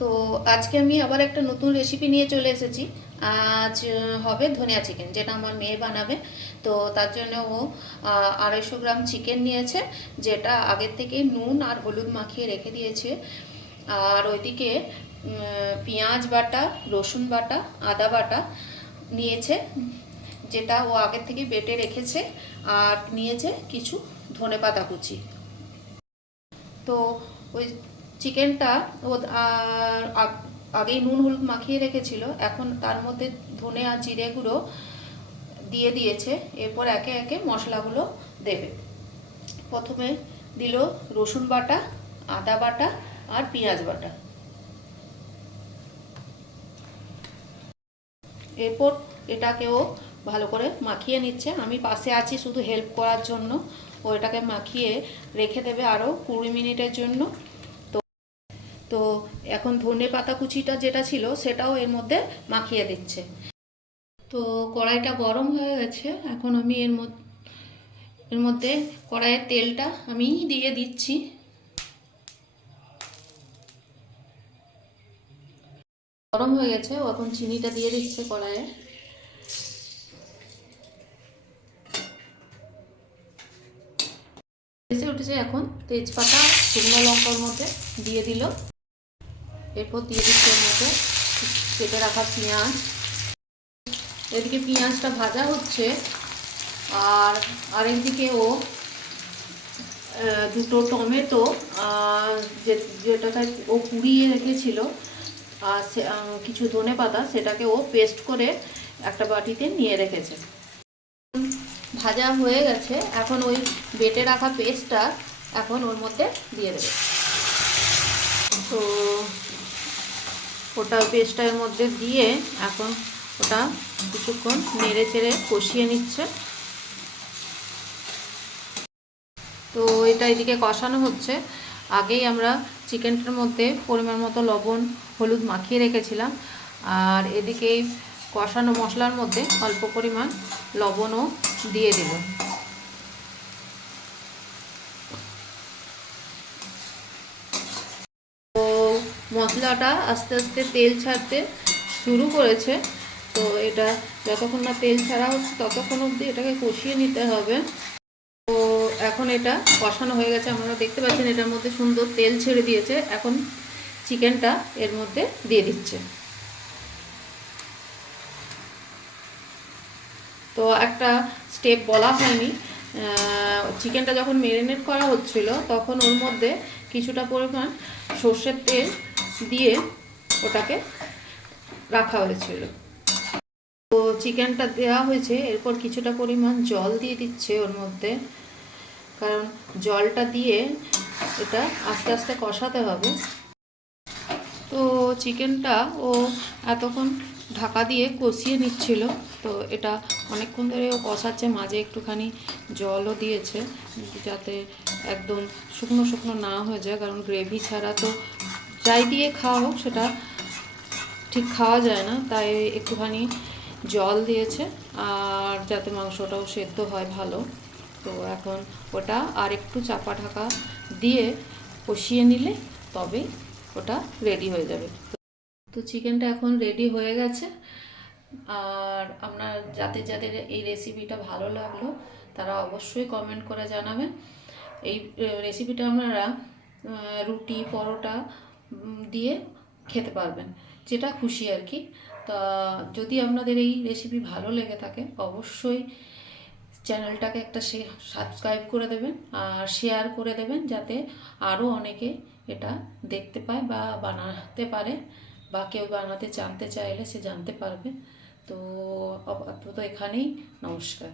তো আজকে আমি আবার একটা নতুন রেসিপি নিয়ে চলে এসেছি। আজ হবে ধনিয়া চিকেন যেটা আমার মেয়ে বানাবে। তো তার জন্য ও আড়াইশো গ্রাম চিকেন নিয়েছে, যেটা আগের থেকে নুন আর হলুদ মাখিয়ে রেখে দিয়েছে। আর ওইদিকে পেঁয়াজ বাটা, রসুন বাটা, আদা বাটা নিয়েছে, যেটা ও আগের থেকে বেটে রেখেছে আর নিয়েছে কিছু ধনেপাতা কুচি। তো ওই চিকেনটা ও আগেই নুন হলুদ মাখিয়ে রেখেছিল, এখন তার মধ্যে ধনে আর জিরে গুঁড়ো দিয়ে দিয়েছে, এরপর একে একে মশলাগুলো দেবে। প্রথমে দিল রসুন বাটা, আদা বাটা আর পেঁয়াজ বাটা। এরপর এটাকেও ভালো করে মাখিয়ে নিচ্ছে। আমি পাশে আছি শুধু হেল্প করার জন্য। ও এটাকে মাখিয়ে রেখে দেবে আরও কুড়ি মিনিটের জন্য। তো এখন ধনে পাতা কুচিটা যেটা ছিল সেটাও এর মধ্যে মাখিয়ে দিচ্ছে। তো কড়াইটা গরম হয়ে গেছে, এখন আমি এর মধ্যে এর মধ্যে কড়াইয়ের তেলটা আমি দিয়ে দিচ্ছি। গরম হয়ে গেছে এখন চিনিটা দিয়ে দিচ্ছে কড়াইয়ে। এসে উঠেছে এখন তেজপাতা, শুকনো লঙ্কার মধ্যে দিয়ে দিল। এরপর দিয়ে দিচ্ছে এর মধ্যে কেটে রাখা পেঁয়াজ। এদিকে পেঁয়াজটা ভাজা হচ্ছে আর আর আরেকদিকে ও দুটো টমেটো যে, যেটাকে ও পুড়িয়ে রেখেছিল, আর কিছু ধনে পাতা সেটাকে ও পেস্ট করে একটা বাটিতে নিয়ে রেখেছে। ভাজা হয়ে গেছে, এখন ওই বেটে রাখা পেস্টটা এখন ওর মধ্যে দিয়ে দেবে। তো ওটা পেস্টটা মধ্যে দিয়ে এখন ওটা কিছুক্ষণ নেড়ে চেড়ে কষিয়ে নিচ্ছে। তো এটা এদিকে কষানো হচ্ছে। আগেই আমরা চিকেনটার মধ্যে পরিমাণ মতো লবণ, হলুদ মাখিয়ে রেখেছিলাম। আর এদিকে কষানো মশলার মধ্যে অল্প পরিমাণ লবণও দিয়ে দিল তো মশলাটা আস্তে আস্তে তেল ছাড়তে শুরু করেছে। তো এটা যতক্ষণ না তেল ছাড়া হচ্ছে ততক্ষণ অবধি এটাকে কষিয়ে নিতে হবে। তো এখন এটা কষানো হয়ে গেছে। আপনারা দেখতে পাচ্ছেন এটার মধ্যে সুন্দর তেল ছেড়ে দিয়েছে। এখন চিকেনটা এর মধ্যে দিয়ে দিচ্ছে। তো একটা স্টেপ বলা হয়নি। চিকেনটা যখন মেরিনেট করা হচ্ছিল, তখন ওর মধ্যে কিছুটা পরিমাণ সর্ষের তেল দিয়ে ওটাকে রাখা হয়েছিল। তো চিকেনটা দেওয়া হয়েছে, এরপর কিছুটা পরিমাণ জল দিয়ে দিচ্ছে ওর মধ্যে। কারণ জলটা দিয়ে এটা আস্তে আস্তে কষাতে হবে। তো চিকেনটা ও এতক্ষণ ঢাকা দিয়ে কষিয়ে নিচ্ছিল। তো এটা অনেকক্ষণ ধরে ও কষাচ্ছে, মাঝে একটুখানি জলও দিয়েছে। যাতে একদম শুকনো শুকনো না হয়ে যায়, কারণ গ্রেভি ছাড়া তো যাই দিয়ে খাওয়া হোক, সেটা ঠিক খাওয়া যায় না। তাই একটুখানি জল দিয়েছে, আর যাতে মাংসটাও সেদ্ধ হয় ভালো। তো এখন ওটা আর একটু চাপা ঢাকা দিয়ে কষিয়ে নিলে তবেই ওটা রেডি হয়ে যাবে। তো চিকেনটা এখন রেডি হয়ে গেছে। আর আপনার যাদের যাদের এই রেসিপিটা ভালো লাগল, তারা অবশ্যই কমেন্ট করে জানাবেন। এই রেসিপিটা আপনারা রুটি, পরোটা দিয়ে খেতে পারবেন, যেটা খুশি আর কি। তা যদি আপনাদের এই রেসিপি ভালো লেগে থাকে, অবশ্যই চ্যানেলটাকে একটা সাবস্ক্রাইব করে দেবেন আর শেয়ার করে দেবেন, যাতে আরও অনেকে এটা দেখতে পায় বা বানাতে পারে বা কেউ বানাতে জানতে চাইলে সে জানতে পারবে। তো আপাতত এখানেই, নমস্কার।